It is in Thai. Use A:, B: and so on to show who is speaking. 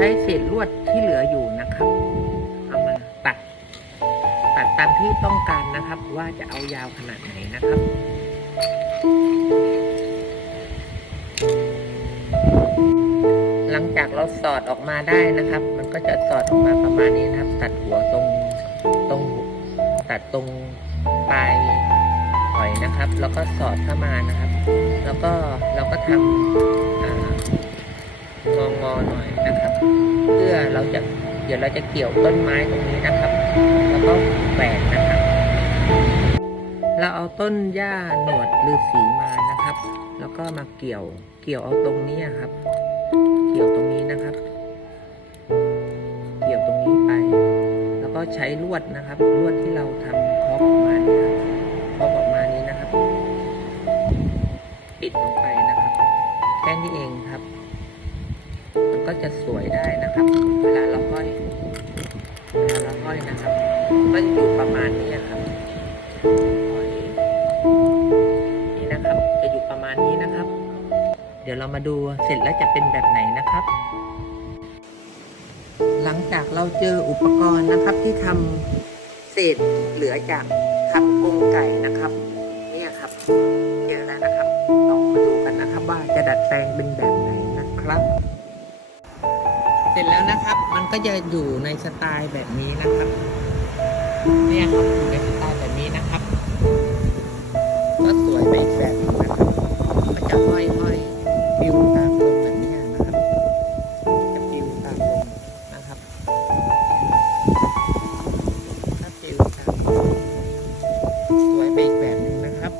A: ช้เศษลวดที่เหลืออยู่นะครับเอามาตัด ตัดตามที่ต้องการนะครับ ว่าจะเอายาวขนาดไหนนะครับหลังจากเราสอดออกมาได้นะครับ มันก็จะสอดออกมาประมาณนี้นะครับ ตัดหัวตรงตรงตัดตรงปลายหอยนะครับ แล้วก็สอดเข้ามานะครับ แล้วก็เราก็ทำ งองอๆหน่อยนะครับ เพื่อเราจะเดี๋ยวเราจะเกี่ยวต้นไม้ตรงนี้นะครับ แล้วก็แหวนนะครับ เราเอาต้นหญ้าหนวดฤาษีมานะครับ แล้วก็มาเกี่ยวเกี่ยวเอาตรงนี้ครับ เกี่ยวตรงนี้นะครับ เกี่ยวตรงนี้ไป แล้วก็ใช้ลวดนะครับ ลวดที่เราทำครอบออกมาเครับครอบออกมานี้นะครับ ปิดลงไปนะครับ แค่นี้เองครับ ก็จะสวยได้นะครับ เวลาเราห้อยเวลาเราห้อยนะครับก็จะอยู่ประมาณนี้ครับนี่นะครับ จะอยู่ประมาณนี้นะครับ เดี๋ยวเรามาดูเสร็จแล้วจะเป็นแบบไหนนะครับ หลังจากเราเจออุปกรณ์นะครับที่ทำเศษเหลือจากทำกรงไก่นะครับเนี่ยครับเจอแล้วนะครับลองมาดูกันนะครับ ว่าจะดัดแปลงเป็นแบบไหน เสร็จแล้วนะครับ มันก็จะอยู่ในสไตล์แบบนี้นะครับ เนี่ยครับอยู่ในสไตล์แบบนี้นะครับก็สวยไปอีกแบบนึงนะครับมันจะห้อยห้อยปิวตามลงแบบนี้นะครับจะปิวตามลงนะครับถ้าปิวตามสวยไปอีกแบบนึงนะครับ